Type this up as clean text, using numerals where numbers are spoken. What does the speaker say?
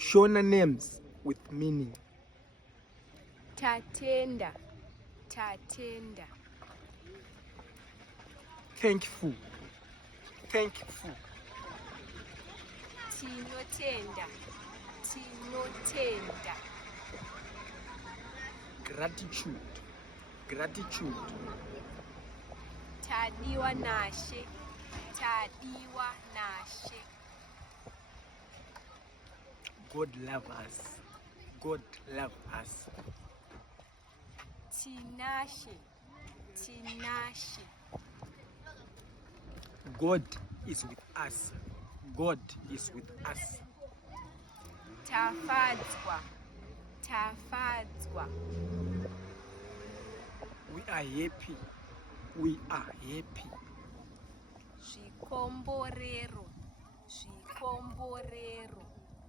Shona names with meaning. Tatenda, tatenda. Thankful, thankful. Tinotenda, tinotenda. Gratitude, gratitude. Tadiwa nashe, tadiwa nashe. God love us, God love us. Tinashe, tinashe. God is with us, God is with us. Tafadzwa, tafadzwa. We are happy, we are happy. Zvikomborero, zvikomborero.